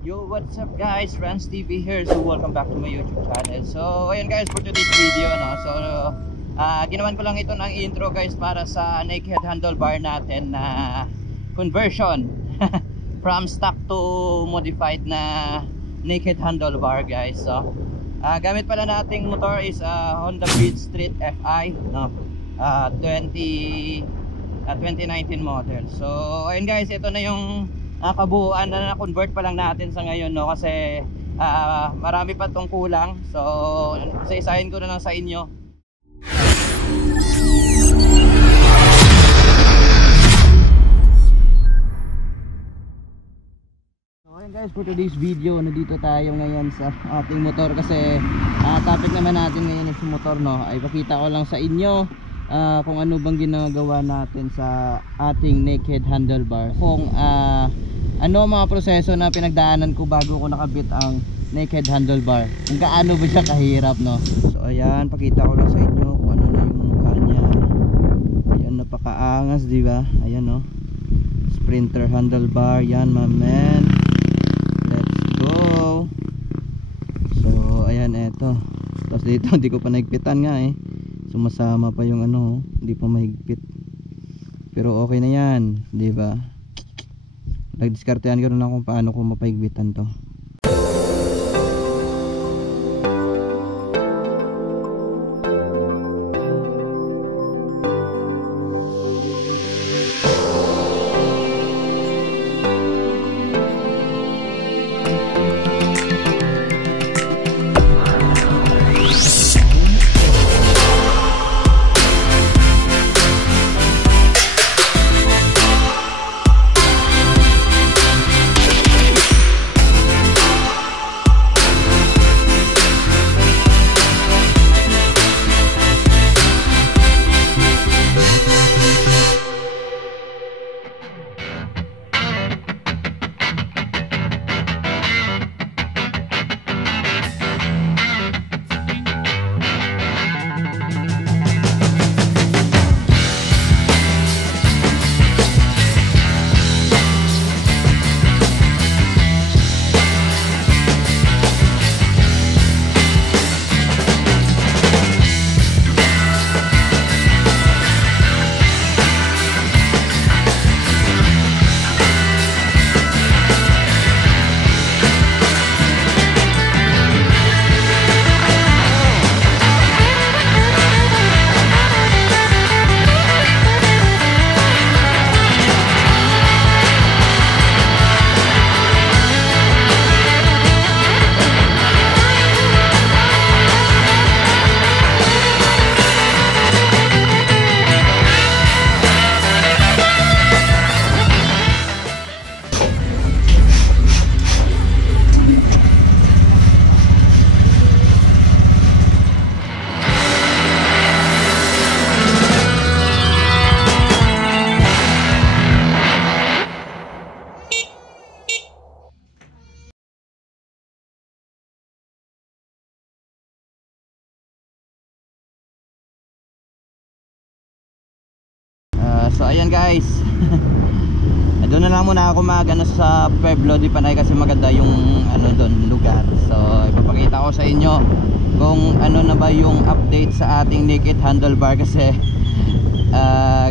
Yo, what's up guys? Rans TV here. So welcome back to my YouTube channel. So ayan guys, for today's video so ginawan ko lang ito ng intro guys para sa naked handlebar natin na conversion from stock to modified na naked handlebar guys. So gamit pala nating motor is Honda Beat Street Fi 2019 model. So ayun guys, ito na yung kabuuan na na-convert pa lang natin sa ngayon kasi marami pa tong kulang. So isa-isahin ko na lang sa inyo. So ayun guys, for today's video nandito tayo ngayon sa ating motor kasi topic naman natin ngayon sa motor ay pakita ko lang sa inyo kung ano bang ginagawa natin sa ating naked handlebar, kung ano mga proseso na pinagdaanan ko bago ko nakabit ang naked handlebar, kung gaano ba siya kahirap So ayan, pakita ko lang sa inyo kung ano na yung mukha niya. Ayan, napakaangas, di ba? Ayan Sprinter handlebar, yan my man. Let's go. So ayan, eto. Tapos dito hindi ko pa naigpitan nga sumasama pa yung hindi pa mahigpit. Pero okay na yan, di ba? Nagdiskartehan ko na kung paano ko mapahigpitan to. So ayan guys, doon na lang muna ako sa Pueblo di Panay kasi maganda yung doon lugar. So ipapakita ko sa inyo kung ano na ba yung update sa ating naked handlebar kasi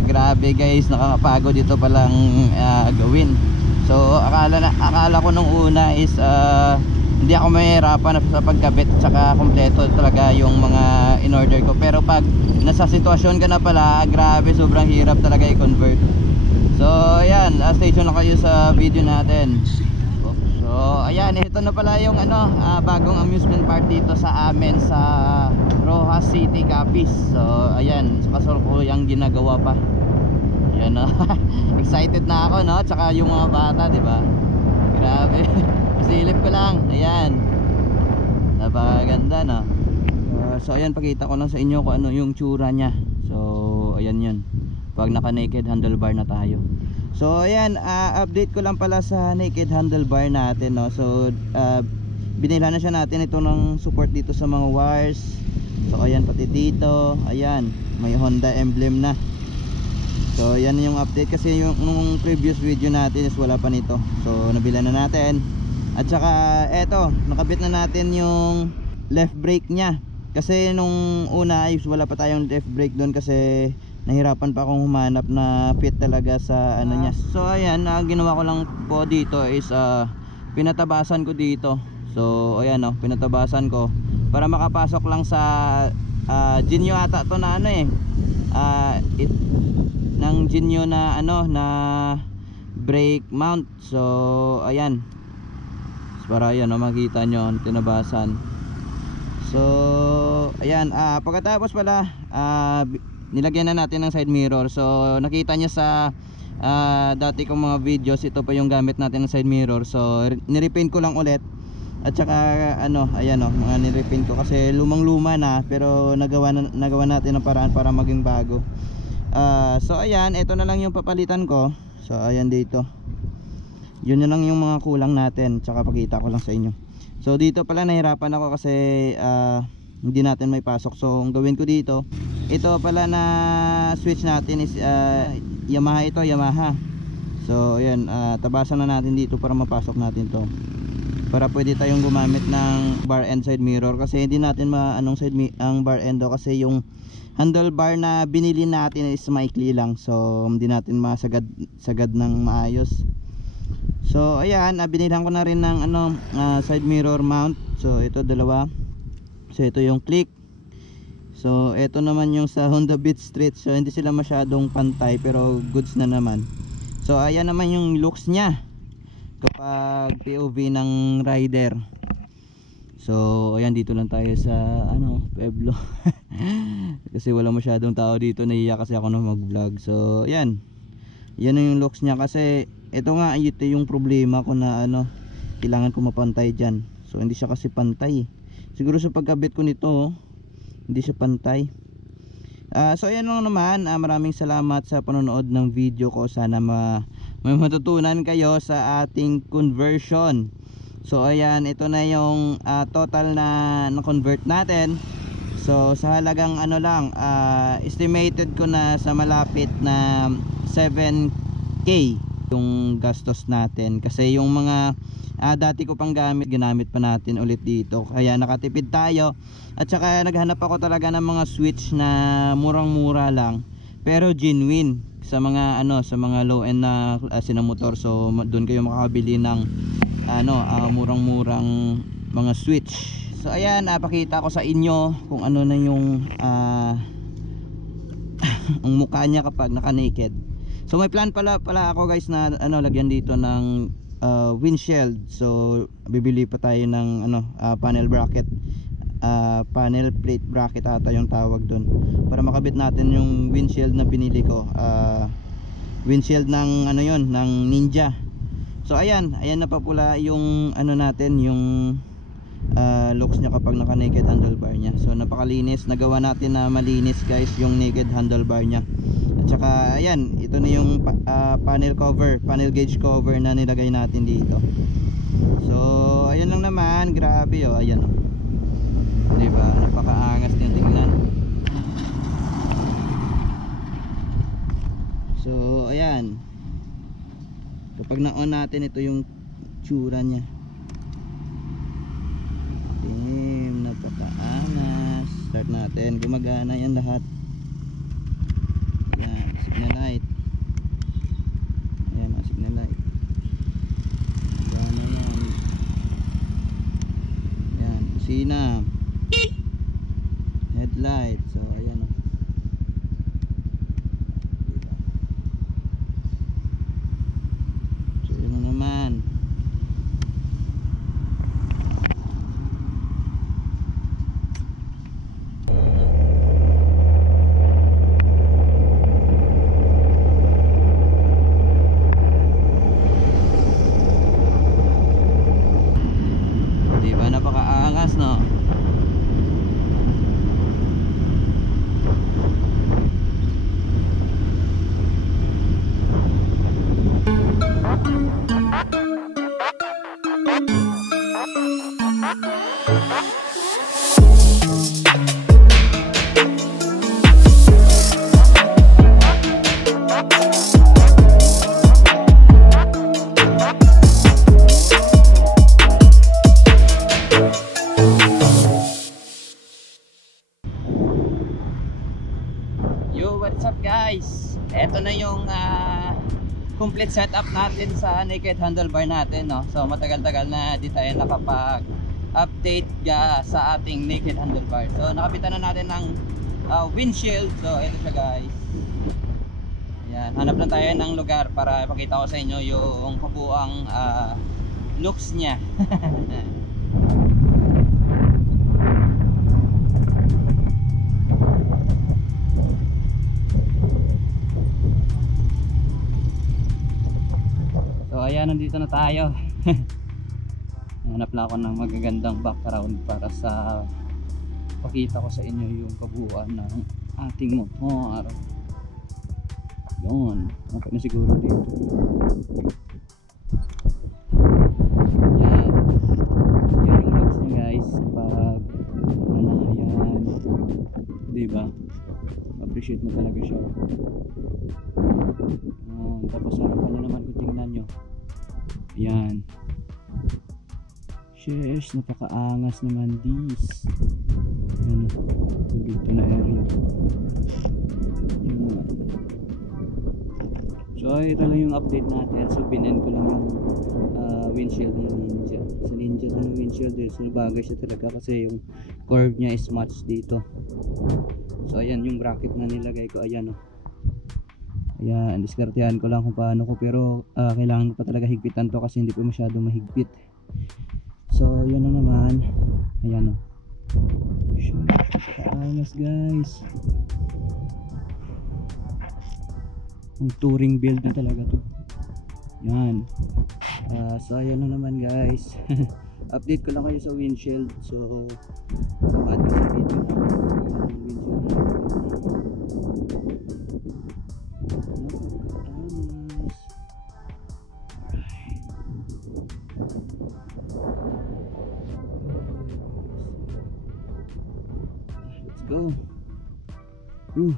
grabe guys, nakakapagod dito palang gawin. So akala ko nung una is hindi ako mahirapan sa pagkabit tsaka kompleto talaga yung mga in order ko, pero pag nasa sitwasyon ka na pala, grabe, sobrang hirap talaga i-convert. So ayan, stay tuned na kayo sa video natin. So ayan, ito na pala yung bagong amusement park dito sa amin sa Rojas City, Capiz. So ayan, sa kasalukuyang ginagawa pa. Ayan excited na ako tsaka yung mga bata, di ba? Grabe. Silip ko lang, ayan, napakaganda so ayan, pakita ko lang sa inyo kung ano yung tsura nya. So ayan yun, pag naka naked handlebar na tayo. So ayan, update ko lang pala sa naked handlebar natin So binila na siya natin ito ng support dito sa mga wires. So ayan, pati dito, ayan, may Honda emblem na. So yan yung update kasi yung nung previous video natin is wala pa nito. So nabila na natin. At saka eto, nakabit na natin yung left brake nya. Kasi nung una ay wala pa tayong left brake doon kasi nahirapan pa akong humanap na fit talaga sa ano niya. So ayan, ginawa ko lang po dito is pinatabasan ko dito. So ayan pinatabasan ko para makapasok lang sa Genio ata to na ano ng Genio na na brake mount. So ayan, para ayan makita nyo tinabasan. So ayan, pagkatapos pala nilagyan na natin ng side mirror. So nakita nyo sa dati kong mga videos, ito pa yung gamit natin ng side mirror. So nirepaint ko lang ulit. At saka ayan mga nirepaint ko kasi lumang luma na, pero nagawa natin ng paraan para maging bago. So ayan, ito na lang yung papalitan ko. So ayan dito, yun na lang yung mga kulang natin, tsaka pakita ko lang sa inyo. So dito pala nahirapan ako kasi hindi natin may pasok. So ang gawin ko dito, ito pala na switch natin is Yamaha ito, Yamaha. So ayan, tabasan na natin dito para mapasok natin to, para pwede tayong gumamit ng bar end side mirror. Kasi hindi natin ang bar end kasi yung handlebar na binili natin is maikli lang. So hindi natin masagad ng maayos. So ayan, binilhan ko na rin ng side mirror mount. So ito dalawa. So ito yung click. So ito naman yung sa Honda Beat Street. So hindi sila masyadong pantay pero goods na naman. So ayan naman yung looks nya kapag POV ng rider. So ayan, dito lang tayo sa Pueblo. Kasi wala masyadong tao dito, nahiya kasi ako na mag vlog. So ayan, yan yung looks nya. Kasi ito nga, ito yung problema ko na kailangan ko mapantay dyan. So hindi siya kasi pantay. Siguro sa pagkabit ko nito hindi siya pantay. So ayan lang naman, maraming salamat sa panonood ng video ko. Sana may matutunan kayo sa ating conversion. So ayan, ito na yung total na convert natin. So sa halagang estimated ko na sa malapit na 7K yung gastos natin. Kasi yung mga dati ko pang ginamit pa natin ulit dito, kaya nakatipid tayo. At saka naghanap ako talaga ng mga switch na murang-mura lang pero genuine sa mga sa mga low end na klase ng motor. So doon kayo makakabili ng murang-murang mga switch. So ayan, pakita ko sa inyo kung ano na yung ang mukha niya kapag naka-naked. So may plan pala ako guys na lagyan dito ng windshield. So bibili pa tayo ng panel bracket, panel plate bracket ata yung tawag doon, para makabit natin yung windshield na binili ko. Windshield ng ng Ninja. So ayan na pa pula yung natin, yung looks niya kapag naka naked handlebar niya. So napakalinis, nagawa natin na malinis guys yung naked handlebar niya. At saka ayan, ito na yung panel gauge cover na nilagay natin dito. So ayun lang naman, grabe ayan diba, napakaangas niya tingnan. So ayan, kapag na-on natin, ito yung tsura niya. Napakaangas. Start natin, gumagana yan lahat. Yan, signal light. Ayan, signal light. Gana yan. Yan, kusina. Headlight. So ayan diba? So yun na naman. Napakaangas no. ito na yung complete setup natin sa naked handlebar natin, no? So matagal-tagal na di tayo nakapag-update sa ating naked handlebar. So nakapitan na natin ng windshield. So ito siya guys. Yan, hanap lang tayo ng lugar para ipakita ko sa inyo yung kabuuang looks niya. So ayan, nandito na tayo. Hanap lang ako ng magagandang background para sa pakita ko sa inyo yung kabuuan ng ating motor. Yun, okay na siguro dito. Yan, yan yung looks niya guys. Kapag ano na yan, diba? Appreciate mo talaga siya. Tapos harapan nyo naman kung tingnan nyo. Yan. Sheesh, napakaangas naman this. Yan, dito na area. Yan. So ito lang yung update natin. So binend ko lang yung windshield ng Ninja. Sa Ninja ito ng windshield eh. So bagay siya talaga kasi yung curve niya is match dito. So ayan yung bracket na nilagay ko. Ayan o. Ayan, diskartehan ko lang kung paano ko. Pero kailangan ko pa talaga higpitan to kasi hindi pa masyado mahigpit. So yan na naman. Ayan o. Kaangas guys. Ang touring build na talaga to. Yan. So ayan na naman guys. Update ko lang kayo sa windshield. So add ko sa video na yung windshield na alright. Let's go.